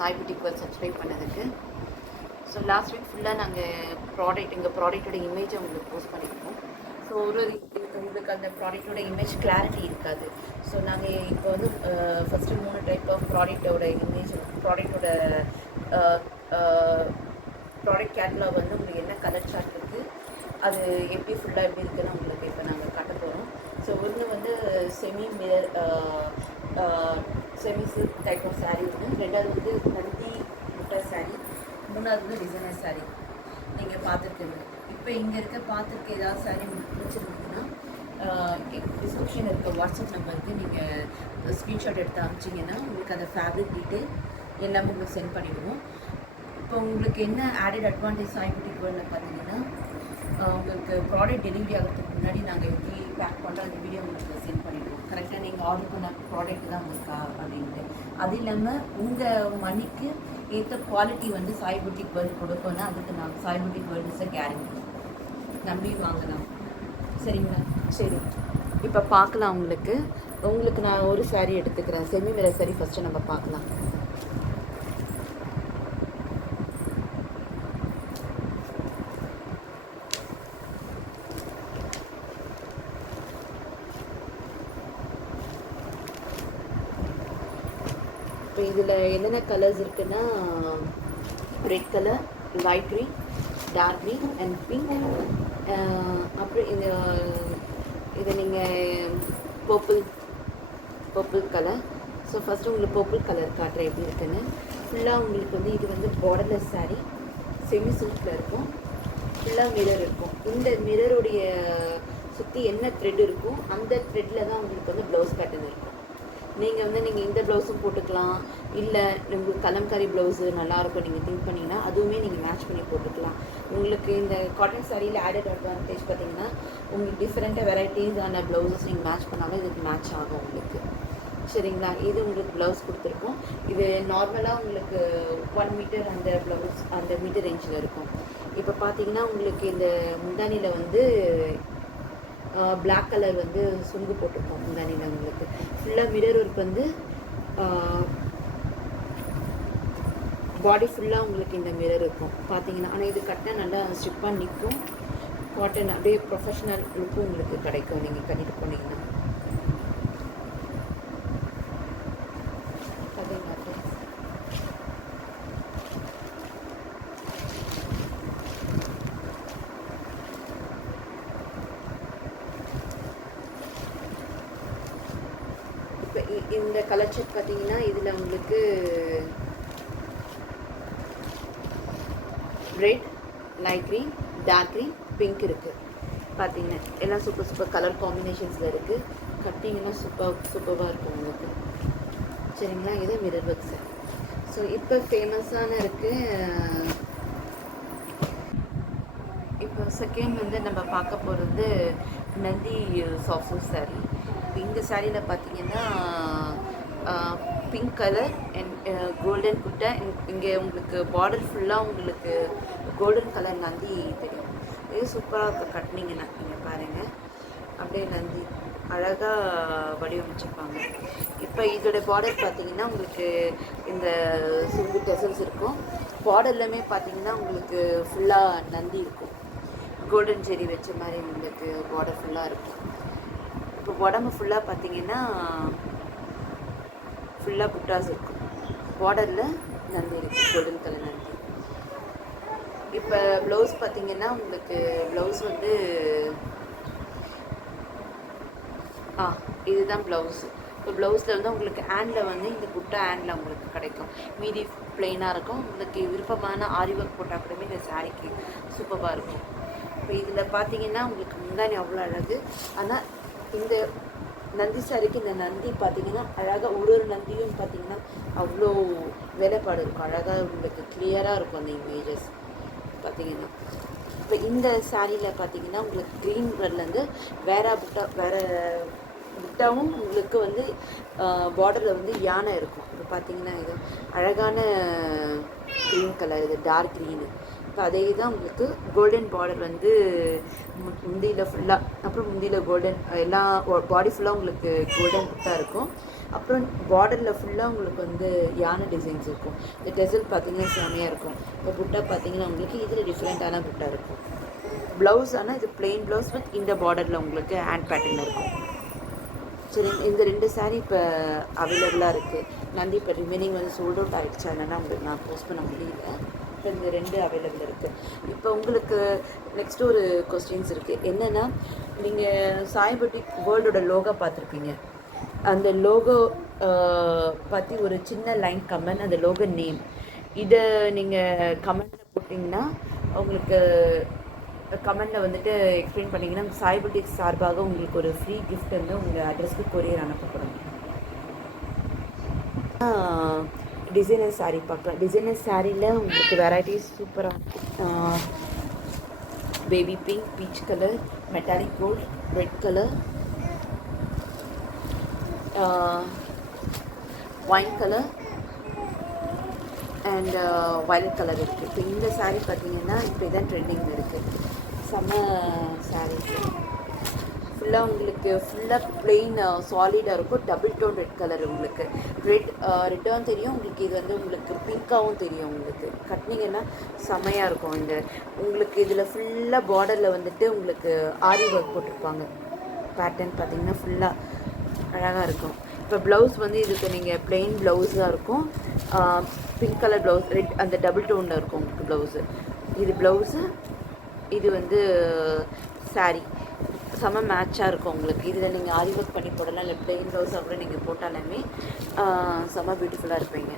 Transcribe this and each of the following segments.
Sai boutique world subscribe பண்ணதுக்கு. So last week ஃபுல்லாக நாங்கள் எங்கள் ப்ராடக்ட்டோட இமேஜை உங்களுக்கு போஸ்ட் பண்ணியிருக்கோம். ஸோ உங்களுக்கு அந்த ப்ராடக்ட்டோட இமேஜ் கிளாரிட்டி இருக்காது. ஸோ நாங்கள் இப்போ வந்து ஃபஸ்ட்டு 3 டைப் ஆஃப் ப்ராடக்ட்டோட இமேஜ், ப்ராடக்ட் கேட்டலாக் வந்து உங்களுக்கு என்ன கலர் சார்ட் இருக்குது, அது எப்படி ஃபுல்லாக எப்படி இருக்குதுன்னு உங்களுக்கு இப்போ நாங்கள் காட்ட போகிறோம். ஸோ ஒன்று வந்து semi silk type of sari ஒன்று, ரெண்டாவது வந்து நந்தி முட்டை சாரீ, மூணாவது வந்து டிசைனர் சாரீ நீங்கள் பார்த்துருக்கீங்க. இப்போ இங்கே பார்த்துருக்க ஏதாவது சாரீ பிடிச்சிருந்தீங்கன்னா டிஸ்கிரிப்ஷன் இருக்க வாட்ஸ்அப் நம்பருக்கு நீங்கள் ஸ்க்ரீன்ஷாட் எடுத்து அனுப்பிச்சிங்கன்னா உங்களுக்கு அந்த ஃபேப்ரிக் டீட்டெயில் எல்லாமே உங்களுக்கு சென்ட் பண்ணிவிடுவோம். இப்போ உங்களுக்கு என்ன ஆடட் அட்வான்டேஜ் சாய் புட்டிக் வேர்ல்டில் பார்த்தீங்கன்னா, உங்களுக்கு ப்ராடக்ட் டெலிவரி ஆகிறதுக்கு முன்னாடி நாங்கள் எப்படி பேக் பண்ணுறோம் அந்த வீடியோ உங்களுக்கு சென்ட் பண்ணிவிடுவோம். கரெக்டாக நீங்கள் ஆர்டர் பண்ண ப்ராடக்ட் தான் இருக்கா அப்படின்ட்டு. அது இல்லாமல் உங்கள் மணிக்கு ஏற்ற குவாலிட்டி வந்து சாய் புட்டிக் வேர்ல்டு கொடுக்கணும்னா அதுக்கு நாங்கள் Sai boutique world is guarantee, நம்பி வாங்கலாம். சரிங்களா? சரி, இப்போ பார்க்கலாம். உங்களுக்கு நான் ஒரு சாரீ எடுத்துக்கிறேன். செமி மிரர் சாரீ ஃபஸ்ட்டு நம்ம பார்க்கலாம். இப்போ இதில் என்னென்ன கலர்ஸ் இருக்குன்னா, red colour, light green, dark green and pink. அப்புறம் இதை நீங்கள் பர்பிள் கலர். ஸோ ஃபஸ்ட்டு உங்களுக்கு பர்பிள் கலர் காட்டுறேன் எப்படி இருக்குன்னு. ஃபுல்லாக உங்களுக்கு வந்து இது வந்து பார்டர்லெஸ் சாரீ, செமி சில்கில் இருக்கும். ஃபுல்லாக மிரர் இருக்கும். இந்த மிரருடைய சுற்றி என்ன த்ரெட் இருக்கும் அந்த த்ரெட்டில் தான் உங்களுக்கு வந்து ப்ளவுஸ் பேட்டர்ன் இருக்கும். நீங்கள் இந்த ப்ளவுஸும் போட்டுக்கலாம், இல்லை உங்களுக்கு கலம்காரி ப்ளவுஸு நல்லாயிருக்கும் நீங்கள் திங்க் பண்ணிங்கன்னா அதுவுமே நீங்கள் மேட்ச் பண்ணி போட்டுக்கலாம். உங்களுக்கு இந்த காட்டன் சாரியில் ஆடட் அட்வான்டேஜ் பார்த்திங்கன்னா, உங்களுக்கு டிஃப்ரெண்ட்டாக வெரைட்டிஸான ப்ளவுஸஸ் நீங்கள் மேட்ச் பண்ணாலும் இதுக்கு மேட்ச் ஆகும் உங்களுக்கு. சரிங்களா? இது உங்களுக்கு ப்ளவுஸ் கொடுத்துருக்கோம். இது நார்மலாக உங்களுக்கு 1 மீட்டர் அந்த ப்ளவுஸ் அந்த மீட்டர் ரேஞ்சில் இருக்கும். இப்போ பார்த்தீங்கன்னா உங்களுக்கு இந்த முந்தானியில் வந்து பிளாக் கலர் வந்து சுங்கு போட்டிருக்கோம். முந்தானியில் உங்களுக்கு ஃபுல்லாக மிரர் ஒர்க் வந்து பாடி ஃபுல்லாக உங்களுக்கு இந்த மிரர் இருக்கும் பார்த்தீங்கன்னா. ஆனால் இது கட்டினா நல்லா ஸ்டிப்பாக நிற்கும். காட்டன் அப்படியே ப்ரொஃபஷ்னல் லுக்கும் உங்களுக்கு கிடைக்கும் நீங்கள் கட்டிட்டு போனீங்கன்னா. இப்போ இந்த கலர் செட் பார்த்தீங்கன்னா இதில் உங்களுக்கு red, light green, dark green, pink இருக்குது. பார்த்தீங்கன்னா எல்லாம் சூப்பர் கலர் காம்பினேஷன்ஸில் இருக்குது. கட்டிங்கன்னா சூப்பராக இருக்கும் உங்களுக்கு. சரிங்களா? இது மிரர் ஒர்க் சார். ஸோ இப்போ ஃபேமஸான இருக்குது. இப்போ செகண்ட் வந்து நம்ம பார்க்க போகிறது நந்தி சாஃப்ட் சாரீ. இந்த சாரியில் பார்த்தீங்கன்னா பிங்க் கலர் அண்ட் கோல்டன் குட்டை. இங்கே உங்களுக்கு பார்டர் ஃபுல்லாக உங்களுக்கு கோல்டன் கலர் நந்தி தெரியும். இது சூப்பராக இருக்கும் கட்டினீங்கன்னா. நீங்கள் பாருங்கள், அப்படியே நந்தி அழகாக வடிவமைச்சிருப்பாங்க. இப்போ இதோட பார்டர் பார்த்தீங்கன்னா உங்களுக்கு இந்த சிங்கிள் டெசல்ஸ் இருக்கும். பார்டர்லையுமே பார்த்தீங்கன்னா உங்களுக்கு ஃபுல்லாக நந்தி இருக்கும். கோல்டன் ஜெரி வச்ச மாதிரி உங்களுக்கு பார்டர் ஃபுல்லாக இருக்கும். இப்போ உடம்பு ஃபுல்லாக பார்த்தீங்கன்னா ஃபுல்லாக புட்டாஸ் இருக்கும். பார்டரில் நந்தி இருக்குது, கோல்டன் கலர் நந்தி. இப்போ ப்ளவுஸ் பார்த்தீங்கன்னா உங்களுக்கு ப்ளவுஸ் வந்து இதுதான் ப்ளவுஸு. இப்போ ப்ளவுஸில் வந்து உங்களுக்கு ஹேண்டில் வந்து இந்த புட்டா ஹேண்டில் உங்களுக்கு கிடைக்கும். மீதி ப்ளெயினாக இருக்கும். உங்களுக்கு விருப்பமான ஆரி ஒர்க் போட்டால் கூடவே இந்த சாரீக்கு சூப்பராக இருக்கும். இப்போ இதில் பார்த்தீங்கன்னா உங்களுக்கு முந்தானி அவ்வளோ அழகு. ஆனால் இந்த நந்தி சாரிக்கு இந்த நந்தி பார்த்தீங்கன்னா அழகாக ஒரு நந்தியும் பார்த்தீங்கன்னா அவ்வளோ வேலைப்பாடு இருக்கும். அழகாக உங்களுக்கு கிளியராக இருக்கும் அந்த இமேஜஸ் பார்த்தீங்கன்னா. இப்போ இந்த சாரியில் பார்த்தீங்கன்னா உங்களுக்கு க்ரீன் கலர்லேருந்து வேறு புட்டாவும் உங்களுக்கு வந்து பார்டரில் வந்து யானை இருக்கும். இப்போ பார்த்தீங்கன்னா இது அழகான க்ரீன் கலர், இது டார்க் க்ரீனு. இப்போ அதே தான் உங்களுக்கு கோல்டன் பார்டர் வந்து முந்தியில் ஃபுல்லாக, அப்புறம் முந்தியில் கோல்டன், எல்லா பாடி ஃபுல்லாக உங்களுக்கு கோல்டன் புட்டாக இருக்கும். அப்புறம் பார்டரில் ஃபுல்லாக உங்களுக்கு வந்து யானை டிசைன்ஸ் இருக்கும். இந்த டெசல் பார்த்தீங்கன்னா செமையாக இருக்கும். இப்போ புட்டா பார்த்தீங்கன்னா உங்களுக்கு இதில் டிஃப்ரெண்ட்டான புட்டா இருக்கும். ப்ளவுஸ் ஆனால் இது பிளெயின் ப்ளவுஸ் வித் இந்த பார்டரில் உங்களுக்கு ஹேண்ட் பேட்டர்ன் இருக்கும். சரி, இந்த 2 சாரீ இப்போ அவைலபிளாக இருக்குது. நந்தி இப்போ ரிமைனிங் வந்து சோல்ட் அவுட் ஆகிடுச்சு, அதனால் உங்களுக்கு நான் போஸ்ட் பண்ண முடியல. இப்போ இந்த 2 அவைலபிள் இருக்குது. இப்போ உங்களுக்கு நெக்ஸ்ட் ஒரு கொஸ்டின்ஸ் இருக்குது. என்னென்னா, நீங்கள் சாய் புட்டிக் வேர்ல்டோட லோகோ பார்த்துருப்பீங்க. அந்த லோகோ பற்றி ஒரு சின்ன லைன் கமெண்ட், அந்த லோகோ நேம் இதை நீங்கள் கமெண்ட்டில் போட்டிங்கன்னா உங்களுக்கு கமெண்டில் வந்துட்டு எக்ஸ்பிளைன் பண்ணிங்கன்னா சாய் புட்டிக் சார்பாக உங்களுக்கு ஒரு ஃப்ரீ கிஃப்ட் வந்து உங்கள் அட்ரஸ்க்கு கொரியர் அனுப்பப்படும். டிசைனர் சாரீ பார்க்கலாம். டிசைனர் சாரியில் உங்களுக்கு வெரைட்டிஸ் சூப்பராக baby pink, peach colour, metallic gold, red colour, wine colour and violet colour இருக்குது. இப்போ இந்த சாரீ பார்த்தீங்கன்னா இப்போ இதான் ட்ரெண்டிங்கில் இருக்குது. செம்ம சாரீஸ் ஃபுல்லாக உங்களுக்கு ஃபுல்லாக பிளெயின் சாலிடாக இருக்கும். டபுள் டோன் ரெட் கலர் உங்களுக்கு ரெட்டாகவும் தெரியும் உங்களுக்கு. இது வந்து உங்களுக்கு பிங்க்காகவும் தெரியும். உங்களுக்கு கட்டினீங்கன்னா செம்மையாக இருக்கும். இந்த உங்களுக்கு இதில் ஃபுல்லாக பார்டரில் வந்துட்டு உங்களுக்கு ஆரி ஒர்க் போட்டிருப்பாங்க. பேட்டர்ன் பார்த்தீங்கன்னா ஃபுல்லாக அழகாக இருக்கும். இப்போ ப்ளவுஸ் வந்து இதுக்கு நீங்கள் பிளெயின் ப்ளவுஸாக இருக்கும். பிங்க் கலர் ப்ளவுஸ், ரெட் அந்த டபுள் டோனில் இருக்கும் உங்களுக்கு ப்ளவுஸு. இது ப்ளவுஸு, இது வந்து சாரீ செம்ம மேட்சாக இருக்கும் உங்களுக்கு. இதில் நீங்கள் ஆரி ஒர்க் பண்ணி போடலாம், இல்லை பிளெயின் ப்ளவுஸாக கூட நீங்கள் போட்டாலுமே செம்ம பியூட்டிஃபுல்லாக இருப்பீங்க.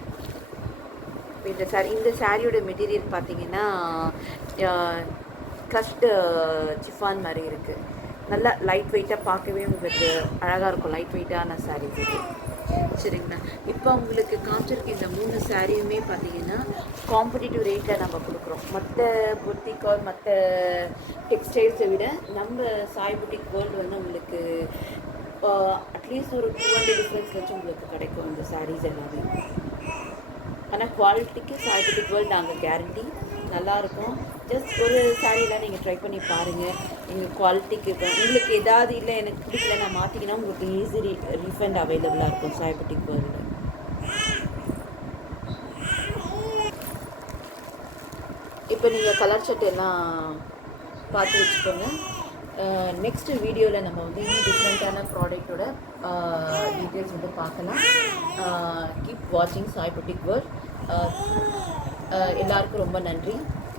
இந்த சாரியோட மெட்டீரியல் பார்த்தீங்கன்னா க்ரஷ்டு சிஃபான் மாதிரி இருக்குது. நல்லா லைட் வெயிட்டாக பார்க்கவே உங்களுக்கு அழகாக இருக்கும். லைட் வெயிட்டான சாரீஸ் இது. சரிங்களா? இப்போ உங்களுக்கு காமிச்சிருக்க இந்த 3 சாரியுமே பார்த்தீங்கன்னா காம்படிட்டிவ் ரேட்டில் நம்ம கொடுக்குறோம். மற்ற புட்டிக் மற்ற டெக்ஸ்டைல்ஸை விட நம்ம சாய் புட்டிக் வேர்ல்டு வந்து உங்களுக்கு அட்லீஸ்ட் ஒரு 200 டிஃப்ரென்ஸ் வச்சு உங்களுக்கு கிடைக்கும் இந்த சாரீஸ் எல்லாமே. ஆனால் குவாலிட்டிக்கு சாய் புட்டிக் வேர்ல்டு நாங்கள் கேரண்டி. நல்லாயிருக்கும். ஜஸ்ட் ஒரு சாரீலாம் நீங்கள் ட்ரை பண்ணி பாருங்கள். எங்கள் குவாலிட்டிக்கு இருக்கும். உங்களுக்கு ஏதாவது இல்லை எனக்கு பிடிக்கல நான் மாற்றிங்கன்னா உங்களுக்கு ஈஸி ரீஃபண்ட் அவைலபிளாக இருக்கும் சாய் புட்டிக் வேர்ல்டு. இப்போ நீங்கள் கலர் ஷர்ட் எல்லாம் பார்த்து வச்சுக்கோங்க. நெக்ஸ்ட் வீடியோவில் நம்ம வந்து இன்னும் டிஃப்ரெண்ட்டான ப்ராடக்டோட டீட்டெயில்ஸ் வந்து பார்க்கலாம். கீப் வாட்சிங் சாய் புட்டிக் வேர்ல்ட். எல்லாருக்கும் ரொம்ப நன்றி.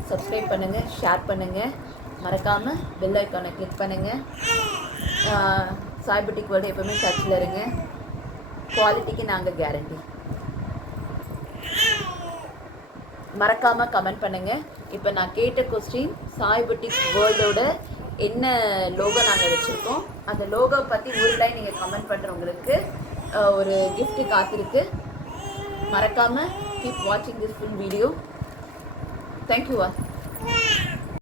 சப்ஸ்கிரைப் பண்ணுங்கள், ஷேர் பண்ணுங்கள், மறக்காமல் பெல் ஐக்கானை கிளிக் பண்ணுங்கள். சாய் புட்டிக் வேர்ல்டு எப்போவுமே டச்சில் இருங்க. குவாலிட்டிக்கு நாங்கள் கேரண்டி. மறக்காமல் கமெண்ட் பண்ணுங்கள். இப்போ நான் கேட்ட கொஸ்டின், சாய் புட்டிக் வேர்ல்டோட என்ன லோகோ நாங்கள் வச்சுருக்கோம், அந்த லோகோ பற்றி ஒரு லைன் நீங்கள் கமெண்ட் பண்ணுறவங்களுக்கு ஒரு கிஃப்ட்டு காத்திருக்கு. மறக்காமல் keep watching this full video. Thank you all.